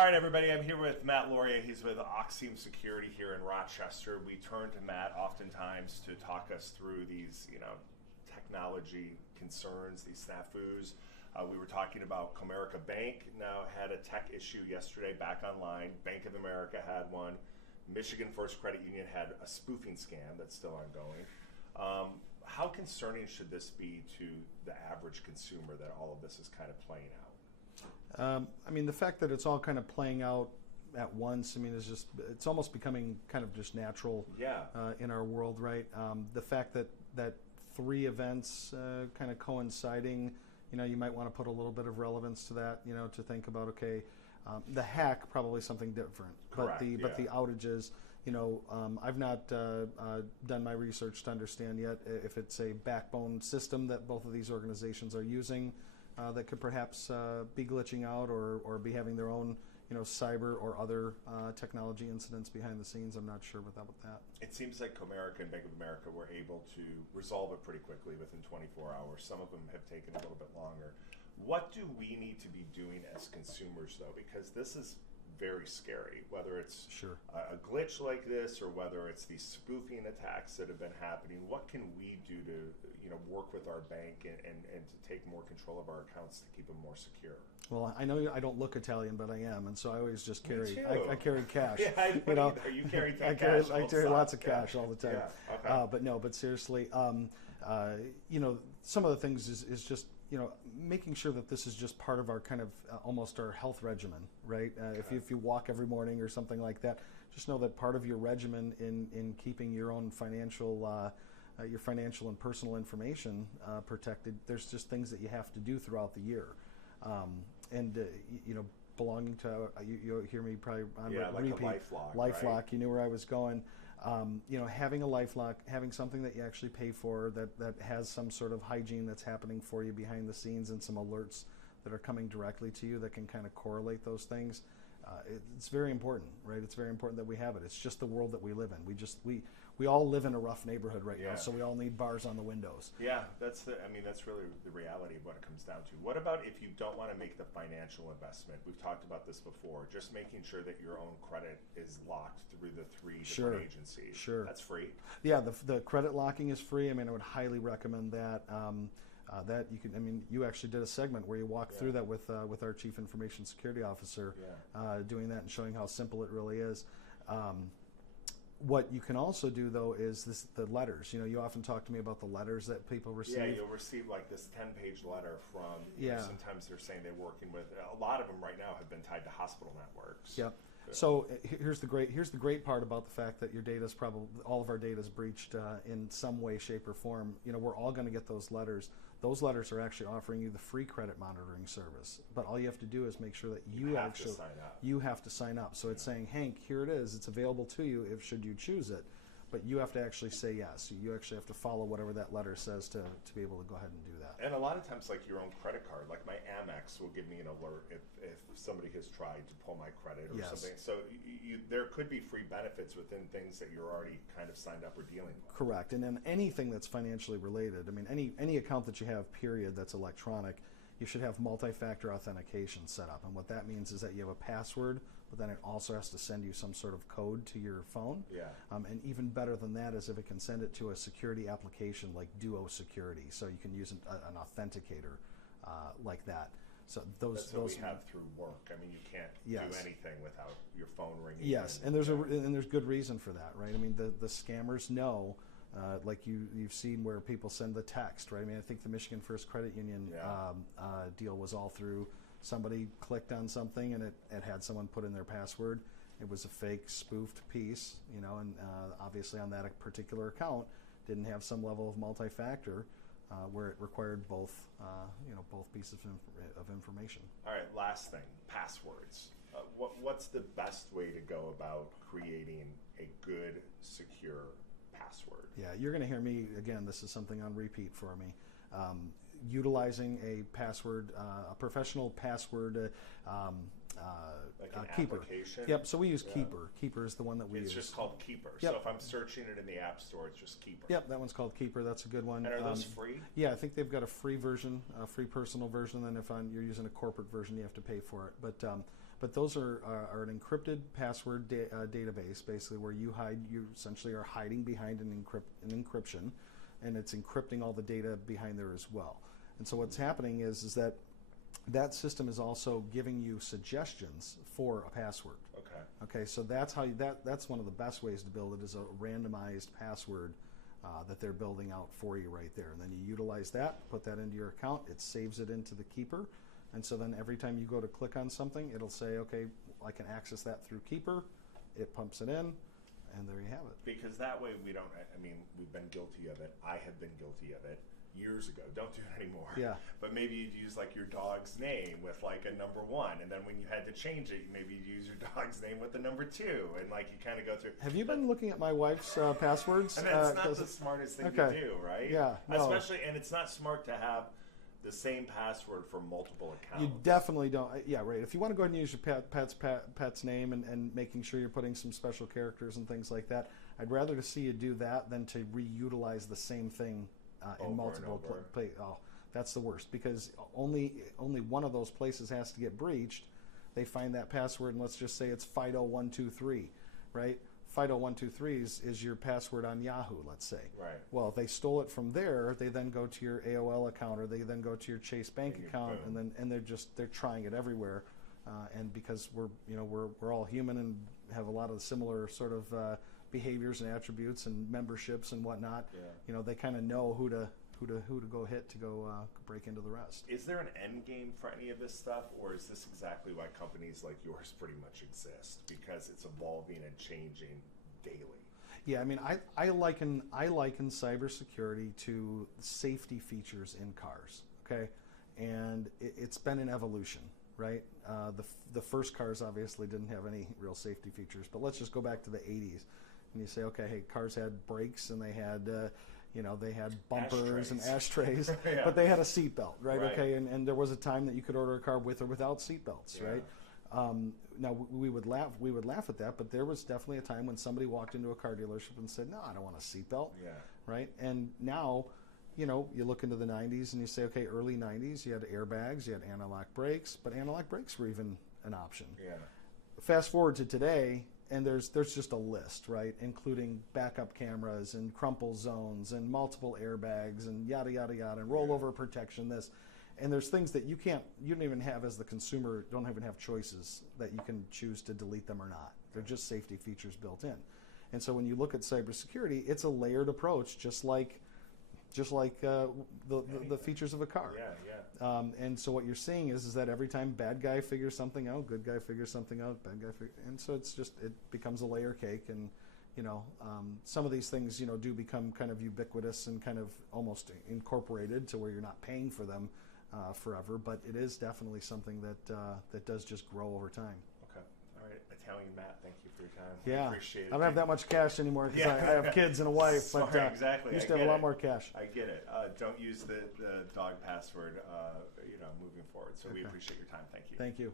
All right, everybody, I'm here with Matt Loria. He's with Auxiom Security here in Rochester. We turn to Matt oftentimes to talk us through these, technology concerns, these snafus. We were talking about Comerica Bank now had a tech issue yesterday back online. Bank of America had one. Michigan First Credit Union had a spoofing scam that's still ongoing. How concerning should this be to the average consumer that all of this is kind of playing out? The fact that it's all kind of playing out at once, it's almost becoming kind of just natural in our world, right? The fact that three events kind of coinciding, you might want to put a little bit of relevance to that, to think about, okay, the hack, probably something different. Correct, but the outages, I've not done my research to understand yet if it's a backbone system that both of these organizations are using that could perhaps be glitching out or be having their own, cyber or other technology incidents behind the scenes. I'm not sure about that. It seems like Comerica and Bank of America were able to resolve it pretty quickly within 24 hours. Some of them have taken a little bit longer. What do we need to be doing as consumers, though? Because this is very scary, whether it's a glitch like this or whether it's these spoofing attacks that have been happening. What can we do to work with our bank and to take more control of our accounts to keep them more secure? Well, I know I don't look Italian, but I am, and so I always just carry. I carry cash. You carry cash. I carry lots of cash all the time. Yeah. Okay. But seriously, some of the things is just making sure that this is just part of our kind of almost our health regimen, right? If you walk every morning or something like that, just know that part of your regimen in keeping your own financial and personal information protected. There's just things that you have to do throughout the year, belonging to you hear me probably on repeat. Like a LifeLock. LifeLock, right? You knew where I was going. Having a LifeLock, having something that you actually pay for that has some sort of hygiene that's happening for you behind the scenes and some alerts that are coming directly to you that can kind of correlate those things. It's very important, right? It's very important that we have it. It's just the world that we live in. We all live in a rough neighborhood right now, so we all need bars on the windows. Yeah, that's really the reality of what it comes down to. What about if you don't want to make the financial investment? We've talked about this before. Just making sure that your own credit is locked through the three different agencies. Sure. That's free. Yeah, the credit locking is free. I would highly recommend that. That you can. You actually did a segment where you walked through that with our Chief Information Security Officer, doing that and showing how simple it really is. What you can also do, though, is the letters. You often talk to me about the letters that people receive. Yeah, you'll receive like this 10-page letter from. Sometimes they're saying they're working with. A lot of them right now have been tied to hospital networks. Yep. So here's the great part about the fact that your data is all of our data is breached in some way, shape, or form. We're all going to get those letters. Those letters are actually offering you the free credit monitoring service. But all you have to do is make sure that you have to sign up. So it's saying, Hank, here it is. It's available to you should you choose it. But you have to actually say yes. You actually have to follow whatever that letter says to be able to go ahead and do that. And a lot of times, like your own credit card, like my Amex will give me an alert if somebody has tried to pull my credit or something. So there could be free benefits within things that you're already kind of signed up or dealing with. Correct. And then anything that's financially related, any account that you have, period, that's electronic, you should have multi-factor authentication set up. And what that means is that you have a password, but then it also has to send you some sort of code to your phone. Yeah. And even better than that is if it can send it to a security application like Duo Security, so you can use an authenticator like that. So that's what we have through work. You can't do anything without your phone ringing. Yes, and there's good reason for that, right? The scammers know. Like you've seen where people send the text, right? I think the Michigan First Credit Union deal was all through somebody clicked on something and it had someone put in their password. It was a fake spoofed piece, and obviously on that particular account didn't have some level of multi-factor where it required both pieces of information. All right, last thing, passwords. What's the best way to go about creating a good, secure password? Yeah, you're going to hear me again. This is something on repeat for me. Utilizing a password, a professional password like an keeper. Application? Yep. So we use Keeper. Keeper is the one that we use. It's just called Keeper. Yep. So if I'm searching it in the App Store, it's just Keeper. Yep, that one's called Keeper. That's a good one. And are those free? Yeah, I think they've got a free version, a free personal version. And if you're using a corporate version, you have to pay for it. But But those are an encrypted password database, basically, where you essentially are hiding behind an encryption, and it's encrypting all the data behind there as well. And so what's happening is that system is also giving you suggestions for a password. Okay, so that's how that's one of the best ways to build it, is a randomized password that they're building out for you right there. And then you utilize that, put that into your account, it saves it into the Keeper, and so then every time you go to click on something, it'll say, okay, I can access that through Keeper, it pumps it in, and there you have it. Because that way we don't, I mean, we've been guilty of it, I have been guilty of it years ago, don't do it anymore. Yeah. But maybe you'd use like your dog's name with like a number 1, and then when you had to change it, maybe you'd use your dog's name with the number 2, and like you kind of go through. Have you been looking at my wife's passwords? And that's not the smartest thing to do, right? Yeah. No. Especially, and it's not smart to have the same password for multiple accounts. You definitely don't. Yeah, right. If you want to go ahead and use your pet's name and making sure you're putting some special characters and things like that, I'd rather to see you do that than to reutilize the same thing in multiple places. Oh, that's the worst, because only one of those places has to get breached. They find that password, and let's just say it's Fido123, right? Fido123 is your password on Yahoo, let's say. Right. Well, if they stole it from there, they then go to your AOL account, or they then go to your Chase Bank account, and they're trying it everywhere. And because we're all human and have a lot of similar sort of behaviors and attributes and memberships and whatnot, they kind of know who to go hit to go break into the rest. Is there an end game for any of this stuff, or is this exactly why companies like yours pretty much exist, because it's evolving and changing daily? Yeah, I mean, I liken cybersecurity to safety features in cars. Okay, and it's been an evolution, right? The first cars obviously didn't have any real safety features, but let's just go back to the 80s. And you say, okay, hey, cars had brakes and they had, they had bumpers and ashtrays, Yeah. but they had a seatbelt, right? Okay, and there was a time that you could order a car with or without seatbelts, right? Now we would laugh at that, but there was definitely a time when somebody walked into a car dealership and said, no, I don't want a seatbelt, right? And now, you look into the 90s and you say, okay, early 90s, you had airbags, you had anti-lock brakes, but anti-lock brakes were even an option. Yeah. Fast forward to today, and there's just a list, right, including backup cameras and crumple zones and multiple airbags and yada yada yada and rollover protection. And there's things that you don't even have as the consumer, don't even have choices that you can choose to delete them or not. They're just safety features built in. And so when you look at cybersecurity, it's a layered approach, just like the features of a car. And so what you're seeing is that every time bad guy figures something out, good guy figures something out, bad guy and so it becomes a layer cake. And some of these things do become kind of ubiquitous and kind of almost incorporated to where you're not paying for them forever. But it is definitely something that does just grow over time. Okay. All right, Italian Matt, thank you for your time. Yeah, I appreciate it. I don't have that much cash anymore because I have kids and a wife. Sorry, but exactly. Used to have a lot more cash. I get it. Don't use the dog password, moving forward. So we appreciate your time. Thank you. Thank you.